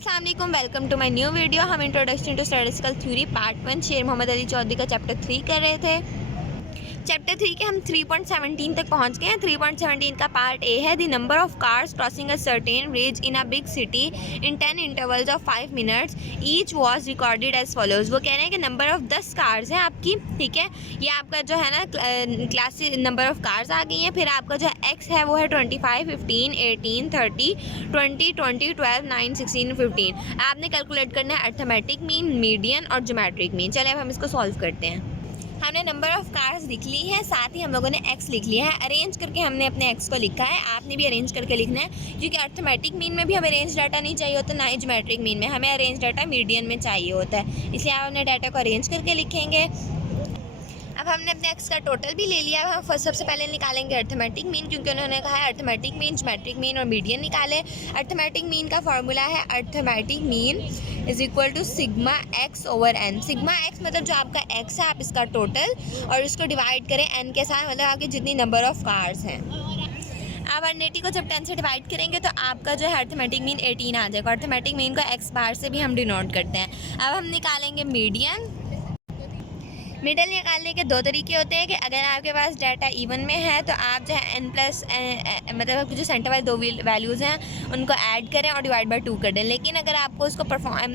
अस्सलाम वालेकुम, welcome to my new video. हम introduction to statistical theory part 1 Sher Mohammad Ali Chaudhary का चैप्टर 3 कर रहे थे। चैप्टर 3 के हम 3.17 तक पहुंच गए हैं। 3.17 का पार्ट ए है the number of cars crossing a certain range in a big city in 10 intervals of 5 minutes each was recorded as follows. वो कह रहे हैं कि नंबर ऑफ 10 कार्स हैं आपकी, ठीक है। ये आपका जो है ना क्लास नंबर ऑफ कार्स आ गई हैं। फिर आपका जो एक्स है वो है 25, 15, 18, 30, 20, 20, 12, 9, 16, 15। आपने कैलकुलेट करना है अर्थमेटिक मीन, मीडियन और ज्योमेट्रिक मीन। चले अब हम इसको सॉल्व करते हैं। हमने नंबर ऑफ़ कार्स लिख ली है, साथ ही हम लोगों ने एक्स लिख लिया है। अरेंज करके हमने अपने एक्स को लिखा है, आपने भी अरेंज करके लिखना है, क्योंकि अर्थमेटिक मीन में भी हमें अरेंज डाटा नहीं चाहिए होता, ना ही ज्योमेट्रिक मीन में। हमें अरेंज डाटा मीडियन में चाहिए होता है, इसलिए आप अपने डाटा को अरेंज करके लिखेंगे। अब हमने अपने एक्स का टोटल भी ले लिया। अब हम सबसे पहले निकालेंगे अर्थमेटिक मीन, क्योंकि उन्होंने कहा है अर्थमेटिक मीन, ज्योमेट्रिक मीन और मीडियन निकाले। अर्थमेटिक मीन का फार्मूला है arithmetic mean is equal to sigma x over n. Sigma x मतलब जो आपका एक्स है, आप इसका टोटल और इसको डिवाइड करें एन के साथ, मतलब आपके जितनी नंबर ऑफ़ कार्स हैं। अब 180 को जब 10 से डिवाइड करेंगे तो आपका जो है अर्थमेटिक मीन 18 आ जाएगा। अर्थमेटिक मीन को एक्स बार से भी हम डिनोट करते हैं। अब हम निकालेंगे मीडियन। मिडल निकालने के दो तरीके होते हैं कि अगर आपके पास डाटा इवन में है तो आप जो है n प्लस मतलब जो सेंटर वाले दो वैल्यूज़ हैं उनको ऐड करें और डिवाइड बाय 2 कर दें। लेकिन अगर आपको उसको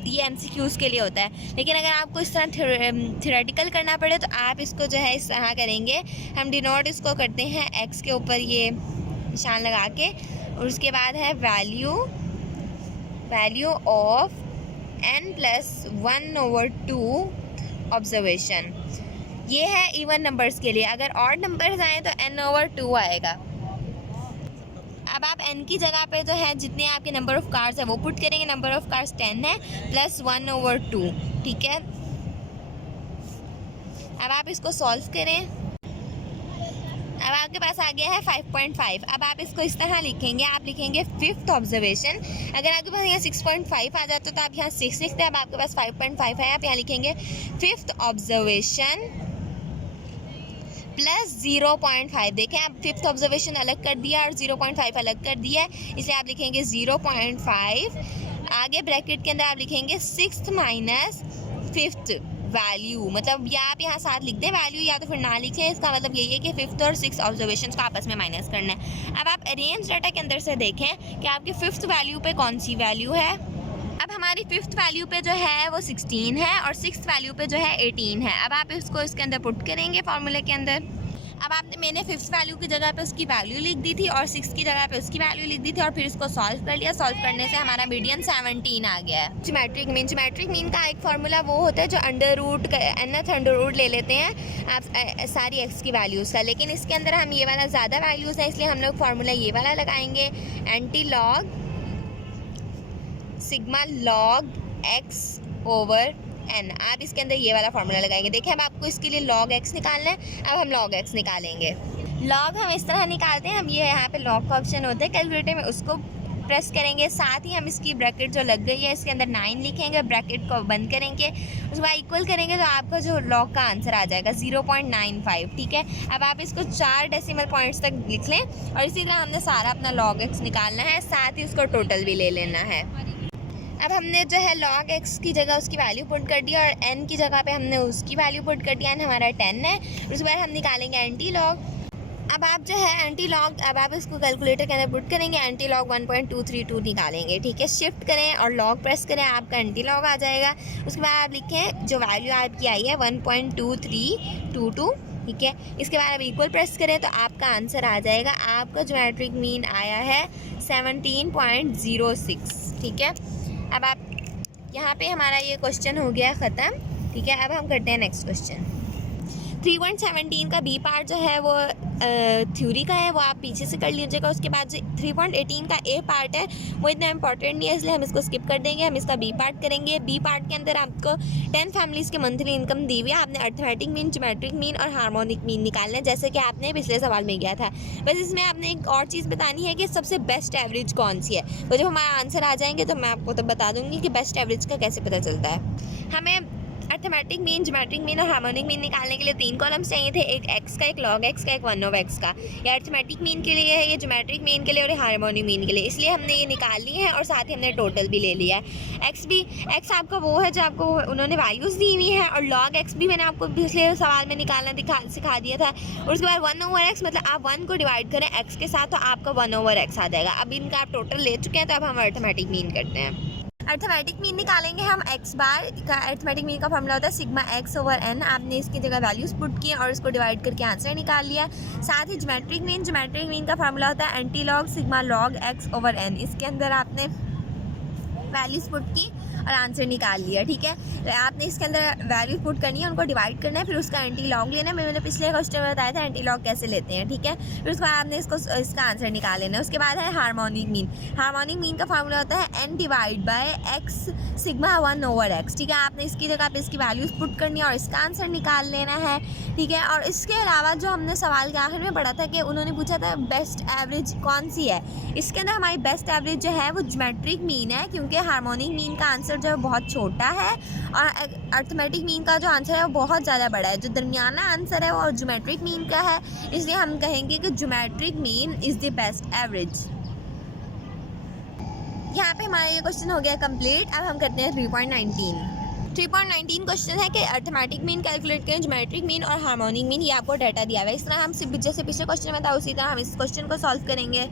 ये MCQs के लिए होता है। लेकिन अगर आपको इस तरह थ्योरेटिकल करना पड़े तो आप इसको जो है इस तरह करेंगे। हम डिनोट इसको करते हैं x के ऊपर ये निशान लगा के, और उसके बाद है value of n plus 1/2 observation. ये है इवन नंबर्स के लिए। अगर ऑड नंबर्स आए तो n/2 आएगा। अब आप n की जगह पे जो है जितने आपके नंबर ऑफ़ कार्स है वो पुट करेंगे। नंबर ऑफ़ कार्स 10 है प्लस 1/2, ठीक है। अब आप इसको सॉल्व करें। अब आपके पास आ गया है 5.5। अब आप इसको इस तरह लिखेंगे, आप लिखेंगे फिफ्थ ऑब्जर्वेशन। अगर आपके पास यहाँ 6.5 आ जाता तो आप यहाँ 6 लिखते हैं। अब आपके पास 5.5 है, आप यहाँ लिखेंगे फिफ्थ ऑब्जर्वेशन प्लस 0.5। देखें, आप फिफ्थ ऑब्जर्वेशन अलग कर दिया और 0.5 अलग कर दिया है, इसलिए आप लिखेंगे 0.5। आगे ब्रैकेट के अंदर आप लिखेंगे सिक्स्थ माइनस फिफ्थ वैल्यू, मतलब या आप यहाँ साथ लिख दें वैल्यू या तो फिर ना लिखें। इसका मतलब यही है कि फिफ्थ और सिक्स ऑब्जर्वेशन को आपस में माइनस करना है। अब आप अरेंज डाटा के अंदर से देखें कि आपकी फिफ्थ वैल्यू पे कौन सी वैल्यू है। अब हमारी फिफ्थ वैल्यू पे जो है वो 16 है और सिक्स्थ वैल्यू पे जो है 18 है। अब आप इसको इसके अंदर पुट करेंगे फार्मूले के अंदर। अब मैंने फिफ्थ वैल्यू की जगह पे उसकी वैल्यू लिख दी थी और सिक्स की जगह पे उसकी वैल्यू लिख दी थी और फिर इसको सॉल्व कर लिया। सॉल्व करने से हमारा मीडियन 17 आ गया है। ज्योमेट्रिक मीन का एक फार्मूला वो होता है जो अंडर रूट ले लेते हैं आप सारी एक्स की वैल्यूज़ का। लेकिन इसके अंदर हम ये वाला ज़्यादा वैल्यूज़ है, इसलिए हम लोग फार्मूला ये वाला लगाएंगे, anti log sigma log x over n। आप इसके अंदर ये वाला फार्मूला लगाएंगे। देखिए, अब आपको इसके लिए log x निकालना है। अब हम log x निकालेंगे। log हम इस तरह निकालते हैं, हम ये यहाँ पे log का ऑप्शन होता है कैलकुलेटर में, उसको प्रेस करेंगे। साथ ही हम इसकी ब्रैकेट जो लग गई है इसके अंदर 9 लिखेंगे, ब्रैकेट को बंद करेंगे, उसके बाद इक्वल करेंगे तो आपका जो log का आंसर आ जाएगा 0.95, ठीक है। अब आप इसको 4 डेसिमल पॉइंट्स तक लिख लें और इसी तरह हमने सारा अपना log x निकालना है, साथ ही उसको टोटल भी ले लेना है। अब हमने जो है log x की जगह उसकी वैल्यू पुट कर दी और n की जगह पे हमने उसकी वैल्यू पुट कर दिया। n हमारा 10 है। उसके बाद हम निकालेंगे एंटी लॉग। अब आप जो है एंटी लॉग, अब आप इसको कैलकुलेटर के अंदर पुट करेंगे, एंटी लॉग 1.232 निकालेंगे, ठीक है। शिफ्ट करें और लॉग प्रेस करें, आपका एंटी लॉग आ जाएगा। उसके बाद आप लिखें जो वैल्यू आपकी आई है 1.2322, ठीक है। इसके बाद आप इक्वल प्रेस करें तो आपका आंसर आ जाएगा। आपका ज्योमेट्रिक मीन आया है 17.06, ठीक है। अब आप यहाँ पे हमारा ये क्वेश्चन हो गया ख़त्म, ठीक है। अब हम करते हैं नेक्स्ट क्वेश्चन। 3.17 का बी पार्ट जो है वो थ्योरी का है, वो आप पीछे से कर लीजिएगा। उसके बाद जो 3.18 का ए पार्ट है वो इतना इंपॉर्टेंट नहीं है, इसलिए हम इसको स्किप कर देंगे। हम इसका बी पार्ट करेंगे। बी पार्ट के अंदर आपको 10 फैमिलीज़ की मंथली इनकम दी हुई है। आपने अर्थमेटिक मीन, ज्योमेट्रिक मीन और हार्मोनिक मीन निकालना है, जैसे कि आपने पिछले सवाल में किया था। बस इसमें आपने एक और चीज़ बतानी है कि सबसे बेस्ट एवरेज कौन सी है। तो जब हमारा आंसर आ जाएंगे तो मैं आपको तब बता दूँगी कि बेस्ट एवरेज का कैसे पता चलता है। हमें अर्थमेटिक मीन, ज्योमेट्रिक मीन और हार्मोनिक मीन निकालने के लिए 3 कॉलम्स चाहिए थे, एक एक्स का, एक लॉग एक्स का, एक 1/x का। ये अर्थमेटिक मीन के लिए है, ये ज्योमेट्रिक मीन के लिए और हार्मोनिक मीन के लिए, इसलिए हमने ये निकाल ली है और साथ ही हमने टोटल भी ले लिया है। एक्स आपका वो है जो आपको उन्होंने वैल्यूज़ दी हुई हैं, और लॉग एक्स भी मैंने आपको पिछले सवाल में निकालना सिखा दिया था। और उसके बाद 1/x, मतलब आप 1 को डिवाइड करें एक्स के साथ तो आपका 1/x आ जाएगा। अब इनका आप टोटल ले चुके हैं, तो अब हम अर्थमेटिक मीन करते हैं। अर्थमेटिक मीन निकालेंगे हम एक्स बार का। अर्थमेटिक मीन का फॉर्मूला होता है सिग्मा x/n। आपने इसकी जगह वैल्यूज पुट किए और इसको डिवाइड करके आंसर निकाल लिया। साथ ही ज्योमेट्रिक मीन का फॉर्मूला होता है anti log sigma log x/n। इसके अंदर आपने वैल्यूज पुट की और आंसर निकाल लिया, ठीक है। आपने इसके अंदर वैल्यूज पुट करनी है, उनको डिवाइड करना है, फिर उसका एंटी लॉग लेना है। मैंने पिछले क्वेश्चन में बताया था एंटी लॉग कैसे लेते हैं, ठीक है। फिर उसके बाद आपने इसका आंसर निकाल लेना है। उसके बाद है हार्मोनिक मीन का फार्मूला होता है n divide by x sigma 1/x, ठीक है। आपने इसकी जगह पे इसकी वैल्यूज पुट करनी है और इसका आंसर निकाल लेना है, ठीक है। और इसके अलावा जो हमने सवाल के आखिर में पढ़ा था कि उन्होंने पूछा था बेस्ट एवरेज कौन सी है, इसके अंदर हमारी बेस्ट एवरेज जो है वो ज्योमेट्रिक मीन है, क्योंकि हार्मोनिक मीन का आंसर जो है बहुत छोटा है और अर्थमेटिक मीन का जो आंसर है वो बहुत ज़्यादा बड़ा है। जो दरमियाना आंसर है वो ज्योमेट्रिक मीन का है, इसलिए हम कहेंगे कि geometric mean is the best average. यहाँ पे हमारा ये क्वेश्चन हो गया कंप्लीट। अब हम करते हैं 3.19 क्वेश्चन है कि अर्थमेटिक मीन कैलकुलेट करें, ज्योमेट्रिक मीन और हार्मोनिक मीन, ये आपको डाटा दिया हुआ है। इस तरह हम जैसे पिछले क्वेश्चन में था उसी तरह हम इस क्वेश्चन को सॉल्व करेंगे।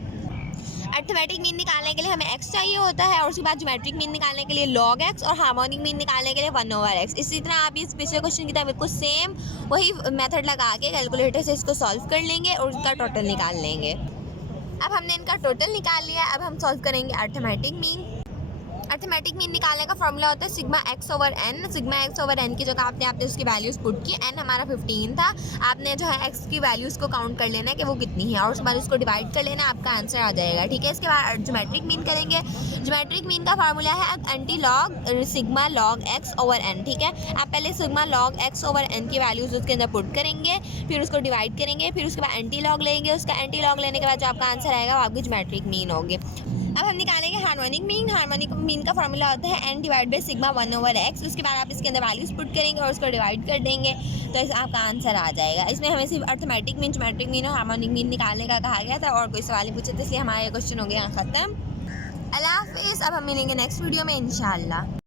अर्थमेटिक मीन निकालने के लिए हमें x चाहिए होता है और उसके बाद ज्योमेट्रिक मीन निकालने के लिए log x और हार्मोनिक मीन निकालने के लिए 1/x। इसी तरह आप इस पिछले क्वेश्चन की तरह बिल्कुल सेम वही मेथड लगा के कैलकुलेटर से इसको सॉल्व कर लेंगे और उसका टोटल निकाल लेंगे। अब हमने इनका टोटल निकाल लिया। अब हम सॉल्व करेंगे अर्थमेटिक मीन। अर्थमेटिक मीन निकालने का फॉर्मूला होता है सिग्मा x/n। सिग्मा x/n की जगह आपने उसकी वैल्यूज़ पुट की। n हमारा 15 था, आपने जो है x की वैल्यूज़ को काउंट कर लेना है कि वो कितनी है और उसके बाद उसको डिवाइड कर लेना, आपका आंसर आ जाएगा, ठीक है। इसके बाद ज्योमेट्रिक मीन करेंगे। ज्योमेट्रिक मीन का फार्मूला है anti log sigma log x/n, ठीक है। आप पहले सिग्मा लॉग x/n की वैल्यूज़ उसके अंदर पुट करेंगे, फिर उसको डिवाइड करेंगे, फिर उसके बाद एंटी लॉग लेंगे। उसका एंटी लॉग लेने के बाद जो आपका आंसर आएगा वो आपकी ज्योमेट्रिक मीन होगी। अब हम निकालेंगे हार्मोनिक मीन का फार्मूला होता है n divide by sigma 1/x। उसके बाद आप इसके अंदर वैल्यूज पुट करेंगे और उसको डिवाइड कर देंगे, तो इस आपका आंसर आ जाएगा। इसमें हमें सिर्फ अर्थमेटिक मीन, ज्योमेट्रिक मीन और हार्मोनिक मीन निकालने का कहा गया था और कोई सवाल नहीं पूछे थे, इसलिए हमारा ये क्वेश्चन हो गया ख़त्म। अल्लाह हाफिज़। अब हम मिलेंगे नेक्स्ट वीडियो में इंशाल्लाह।